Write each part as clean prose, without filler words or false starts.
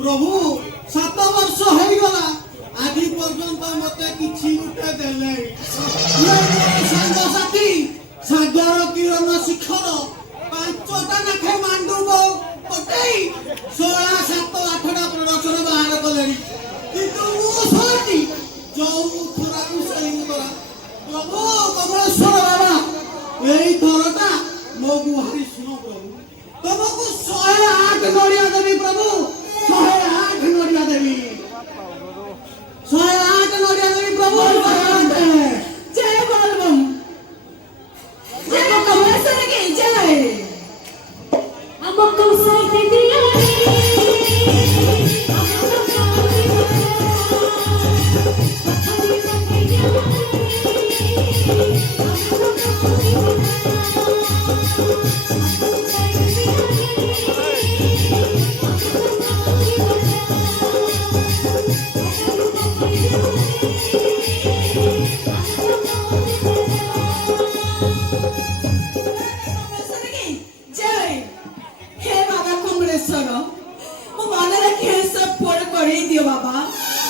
प्रभु 7 वर्ष हो गला आदि पर्यंत मते किछि उठे देले संग साथी सागर किरण शिखर पांचटा नाखे मांडुबो पटेई 16 7 8टा प्रदर्शन बाहर कलेनी किंतु मु सोटी जो थोड़ा सही तोरा प्रभु कमलेश्वर बाबा एई थरटा मो गुहारी सुनो प्रभु तुमको 108 नड़िया देवी प्रभु 108 नड़िया देवी 108 नड़िया देवी प्रभु जय बोलबम जय कमलेश्वर की जय हमको साथ दिया बाबा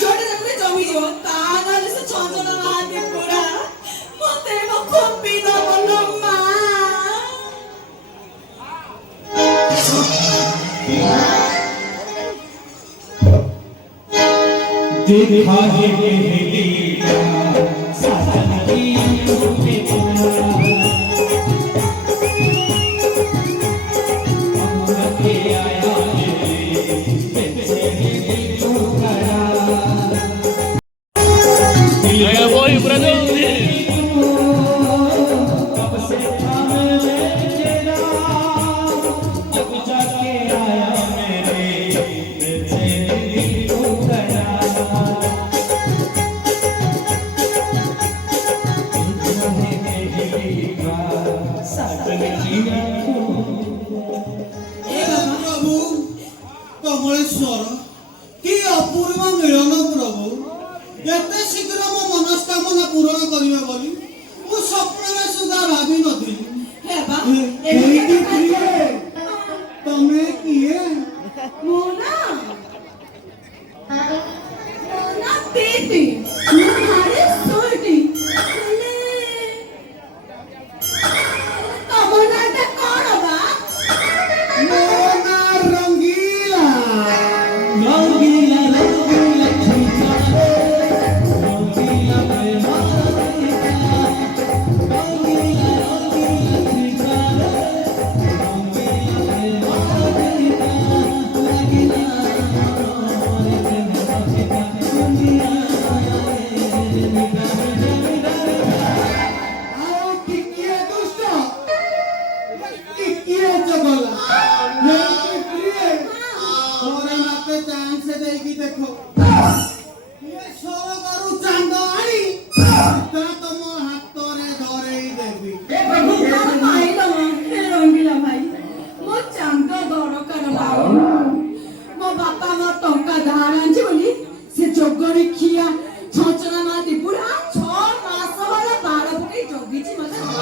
जोड़े जगले जमी जो ताना से छंजना मारने पूरा मते मो खोपी न बोलो मां देखा है लीला साजन की कमलेश्वर कि अपूर्व मिलन प्रभु एते शीघ्र मो मनस्कामना पूर्ण करियो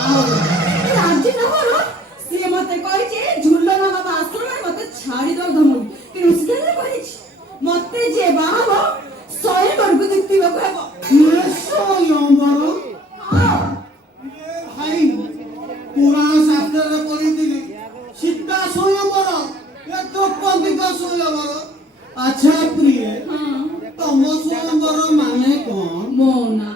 ରାଜି ନହର ସିଏ ମତେ କହିଛି ଝୁଲନ ବାବା ଆଶ୍ରମରେ ମତେ ଛାଡ଼ିଦବ ଧମକ କିନ୍ତୁ ସିଏ କହିଛି ମତେ ଯିଏ ବାହା ହବ 100 ବର୍ଗ ଜିତିବାକୁ ହେବ। ସ୍ୱୟଂବର ଭାଇ ପୁରାଣ ଶାସ୍ତ୍ରରେ ପଢିଥିଲି ସୀତା ସ୍ୱୟଂବର ଏ ଦ୍ରୌପଦୀଙ୍କ ସ୍ୱୟଂବର। ଆଚ୍ଛା ପ୍ରିୟ ତମ ସ୍ୱୟଂବର ମାନେ କଣ? ମୋ ନା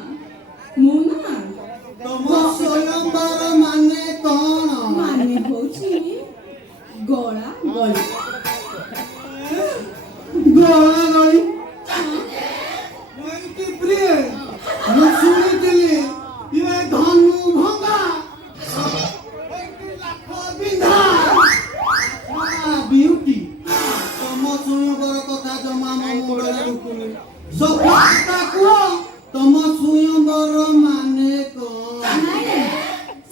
ତମ ସ୍ୱୟଂବର ମାନେ କଣ? ମାନେ ହଉଛି ଗଳା ଗଳି। ଗଳା ଗଳି ପ୍ରିୟ ମୁଁ ଶୁଣିଥିଲି ଇଏ ଧନୁ ଭଙ୍ଗା ଲାଖ ବିନ୍ଧା ବିଉଟି ତମ ସ୍ୱୟଂବର କଥା ଜମା ମୋ ମୁଣ୍ଡରେ ରୁକୁନି। ସବୁ କଥା କୁହ ତମ ସ୍ୱୟଂବର ମାନେ କଣ? ନାଇଁ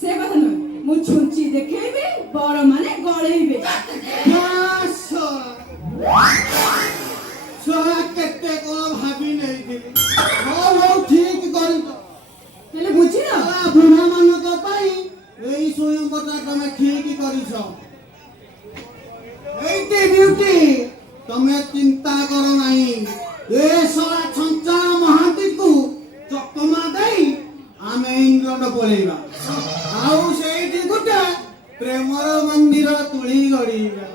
ସେ କଥା ନୁହେଁ ମୁଁ ଛୁଞ୍ଚି ଦେଖେଇବି ବଡ ମାନେ ଗଳେଇବେ। ଛୁଆ କେତେ କଣ ଭାବି ନେଇଥିଲି। ହଉ ଠିକ କରିଛ ହେଲେ ବୁଝିଲ ବୁଢା ମାନଙ୍କ ପାଇଁ ଏଇ ସ୍ୱୟଂବରଟା ତମେ ଠିକ କରିଛ। ଏଇଟି ବିଉଟି ତମେ ଚିନ୍ତା କର ନାହିଁ ଏ ଶଳା ଛଞ୍ଚା ମହାନ୍ତିକୁ ଚକମା ଦେଇ ଆମେ ଇଂଲଣ୍ଡ ପଳେଇବା ଆଉ ସେଇଠି ଗୋଟେ ପ୍ରେମର ମନ୍ଦିର ତୁଳି ଗଢିବା।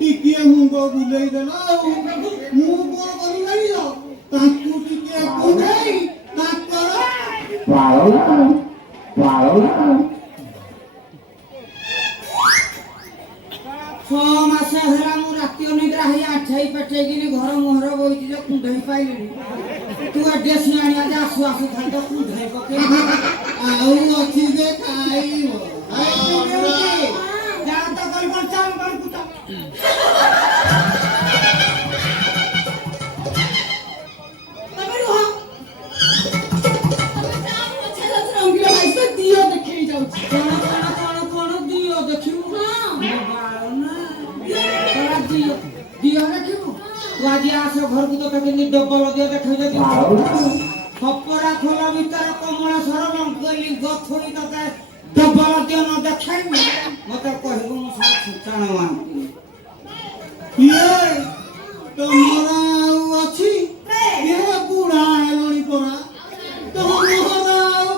ଟିକିଏ ମୁଣ୍ଡ ବୁଲେଇ ଦେଲା ଆଉ ମୁଁ କଣ କରିବି ତାଙ୍କୁ ଟିକେ ବୁଝେଇ ତାଙ୍କର 6 ମାସ ହେଲା ମୁଁ ରାତି ଅନିଦ୍ରା ହେଇ ଆଠେଇ ପେଟେଇକିନି ଘର ମୁହଁର ବଇଛି ଯେ କୁଣ୍ଢେଇ ପାଇଲିଣି। ତୁ ଏଡେ ସିଆଣିଆ ଯେ ଆସୁ ଆସୁ ଖାଲି ତ କୁଣ୍ଢେଇ ପକେଇଲି। ଆଉ ଅଛି ଯେ ଖାଇବ ଯାହା ତ କରିବ ଚାଲ ବାড়িକୁ ଚାଲ। ତମେ ରୁହ ରଙ୍ଗିଲା ଭାଇ ତ ଦିଅ ଦେଖେଇ ଯାଉଛି। କଣ ଦିଅ ଦେଖିବୁ? ଦିଅ ଦେଖିବୁ? ତୁ ଆଜି ଆସ ଘରକୁ ତୋତେ କେମିତି ଡବଲ ଦିଅ ଦେଖେଇ ଯଦି ଖପରା ଖୋଲା ଭିତରେ କମଳେଶ୍ୱର ରଙ୍ଗଲି ଗଥୁଣି ତୋତେ ଡବଲ ଦିଅ ନ ଦେଖେଇବି ମତେ କହିବୁ ମୁଁ ସାରା ସୂଚାଣ ମାନନ୍ତି। ତମର ଆଉ ଅଛି ବୁଢା ହେଲଣି ପରା ତମର ଆଉ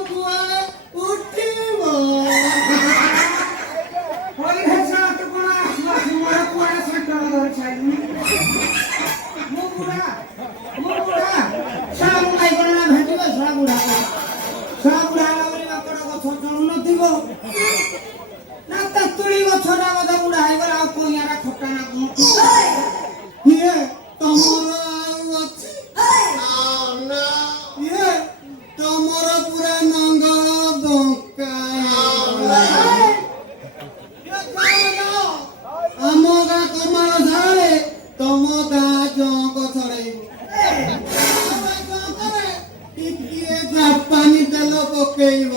କିଏ ଜାପାନୀ ତେଲ ପକେଇବ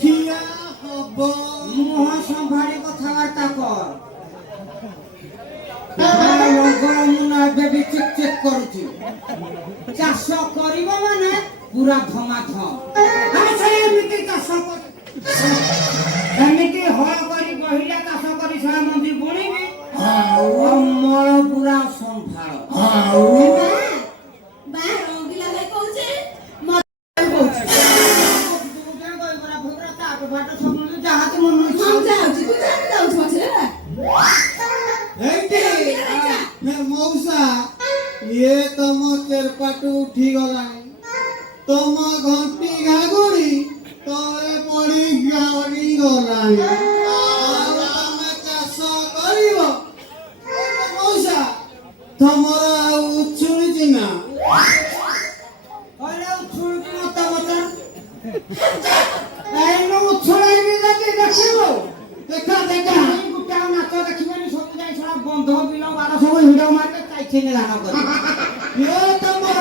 ଠିଆ ହବ ମୁହଁ ସମ୍ଭାଳି କଥାବାର୍ତ୍ତା କର। ଲଙ୍ଗଳ ମୁନା ଏବେ ବି ଚେକ୍ ଚେକ୍ କରୁଛି। ଚାଷ କରିବ ମାନେ ପୁରା ଧମାଧମ। ସେ ଏମିତି ଚାଷ ଏମିତି ହଳ କରି ବହିଲା ଚାଷ କରି ସାରା ମଞ୍ଜି ବୁଣିବି ଅମଳ ପୁରା ସମ୍ଭାଳ। ବା ରଙ୍ଗିଲା ଭାଇ କହୁଛି ମତେ କହୁଛି ଯାହା ତୁ ମନ ଇଚ୍ଛା ହଁ ଯାଉଛି ତୁ ଯାଉଛୁ ମଝିରେ ନା ହେଇଟି ମଉସା ଇଏ ତମ ଚେରପାଟୁ ଉଠିଗଲାଣି ତମ ଘଣ୍ଟି ଘାଗୁଡି ତଳେ ପଡି ଗାଉଡି ଗଲାଣି ଆଉ ତମେ ଚାଷ କରିବ ମଉସା ତମର ଆଉ ଉଛୁଳିଛି ନା କହିଲେ ଉଛୁଳୁଛି ମତେ ମତେ ଏଇନୁ ଉଛୁଳେଇବି ଯଦି ଦେଖିବୁ ଦେଖା ଦେଖା ଗୋଟେ ଆଉ ନାଚ ଦେଖିବେନି ସବୁ ଯାଇ ସାରା ବନ୍ଧ ବିଲ ବାର ସବୁ ହିଡ଼ ମାରିଲେ ଚାଇଛିନି ଧାନ କରି ଇଏ ତମର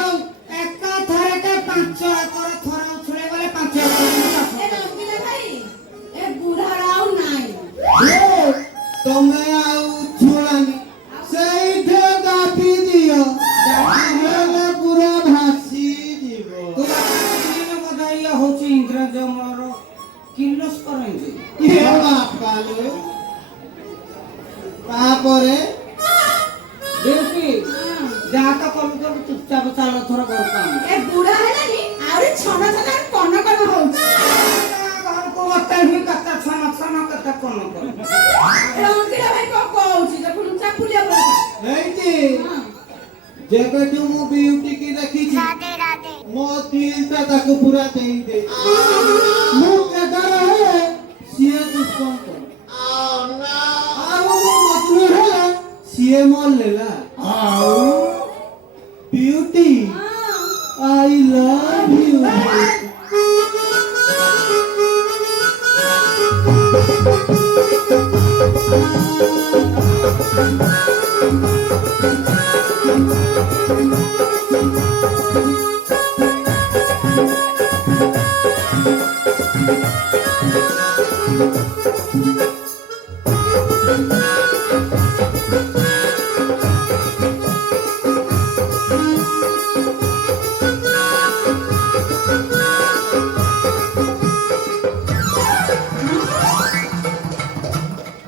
ଏକା ଥରକେ 5 ଏକର ଥରେ ଉଛୁଳେଇ ଗଲେ 5 ଏକର ଏ ରଙ୍ଗିଲା ଭାଇ ଏ ବୁଢାର ଆଉ ନାହିଁ ତମେ ଆଉ ଉଛୁଳାନି ସେଇଠି ଦାବି ଦିଅ ହେଲେ ପୁରା ଭାସି ଯିବ ବୋଧେ ଇଏ ହଉଛି ଇଂରେଜ ମୋର କିର୍ଲୋସ୍କର ଇଞ୍ଜିନ। ଇଏ ବାପାଲୋ ତାପରେ ଦେଉକି ଯାହା ତ କଲୁ କଲୁ ଚୁପଚାପ ଚାଲ ଥର ଘରକୁ ଆଣିବୁ। ଏ ବୁଢା ହେଲାନି ଆହୁରି ଛନ ଛନ କନ କନ ହଉଛି ଘରକୁ ମତେ ବି କେତେ ଛନ ଛନ କେତେ କଣ କର ରଙ୍ଗିଲା ଭାଇ କଣ କହୁଛି ଦେଖୁନୁ ଚାପୁଲିଆ ବୁଢା ହେଇଟି ଯେବେଠୁ ମୁଁ ବିୟୁଟି କି ଦେଖିଛି ମୋ ଦିଲଟା ତାକୁ ପୁରା ଦେଇଦେ ମୁଁ କେଦାର ହେଲେ ସିଏ ଦୁଷ୍କନ୍ତ ଆଉ ମୁଁ ମଜନୁ ହେଲେ ସିଏ ମଲେଲା ଆଉ ବିୟୁଟି I love you.